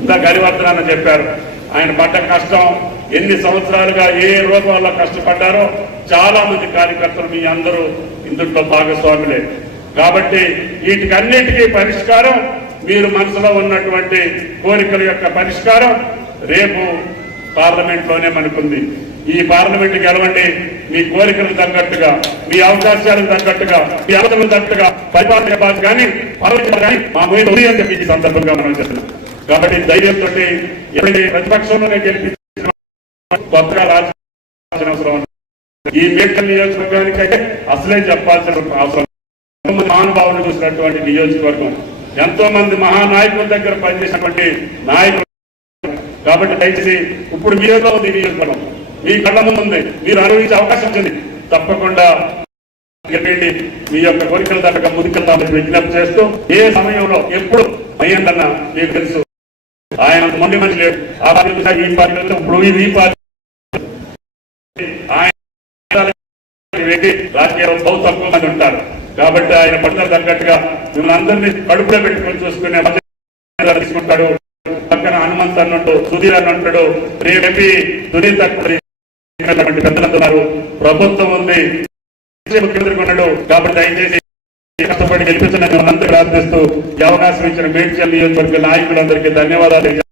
ఇంత గరివర్ధన చెప్పారు. ఆయన పడ్డ కష్టం ఎన్ని సంవత్సరాలుగా ఏ రూపంలో కష్టపడ్డారో చాలా మంది కార్యకర్తలు మీ అందరూ ఇందులో భాగస్వాములే. కాబట్టి వీటికన్నిటికీ పరిష్కారం మీరు మనసులో ఉన్నటువంటి కోరికల యొక్క పరిష్కారం రేపు పార్లమెంట్లోనే మనకుంది. ఈ పార్లమెంట్ గెలవండి, మీ కోరికలకు తగ్గట్టుగా, మీ అవకాశాలకు తగ్గట్టుగా, మీ అవసరాలకు తగ్గట్టుగా పరిపాలన చెప్పాలి కానీ కానీ మా ముందు అని చెప్పి ఈ సందర్భంగా మనం చేస్తున్నాం. కాబట్టి ధైర్యంతో ఎప్పుడైతే ప్రతిపక్షంలోనే గెలిపించిన కొత్తగా రాజకీయ అవసరం ఈ మేడ్చల్ నియోజకవర్గానికైతే అసలే చెప్పాల్సిన అవసరం. మహానుభావులు చూసినటువంటి నియోజకవర్గం, ఎంతో మంది మహానాయకుల దగ్గర పనిచేసినటువంటి నాయకులు. కాబట్టి దయచేసి ఇప్పుడు మీలో ఉంది నియోజకవర్గం, మీ కళ్ళ ముందు ఉంది, మీరు అనుభవించే అవకాశం వచ్చింది. తప్పకుండా మీ యొక్క కోరికల దగ్గర ముందుకెళ్తామని విజ్ఞప్తి చేస్తూ, ఏ సమయంలో ఎప్పుడు అయ్యిందన్న మీకు తెలుసు, ఆయన మొండి మనిషి లేడు. ఆ పార్టీ ఈ పార్టీ ఇప్పుడు ఈ పార్టీ ఆయన రాజకీయాల్లో బహు తక్కువ మంది ఉంటారు. కాబట్టి ఆయన పట్టుదల తగ్గట్టుగా మిమ్మల్ని అందరినీ కడుపులో పెట్టుకొని చూసుకునే తీసుకుంటాడు. పక్కన హనుమంత్ అన్నట్టు, సుధీర్ అన్నట్టు, రేపీ సునీత పెద్దలంటున్నారు. ప్రభుత్వం ఉంది, ముఖ్యమంత్రి ఉన్నాడు. కాబట్టి దయచేసి కష్టపడి గెలిపించిన అందరికీ ప్రార్థిస్తూ ఈ అవకాశం ఇచ్చిన మేడ్చల్ నియోజకవర్గ నాయకులందరికీ ధన్యవాదాలు.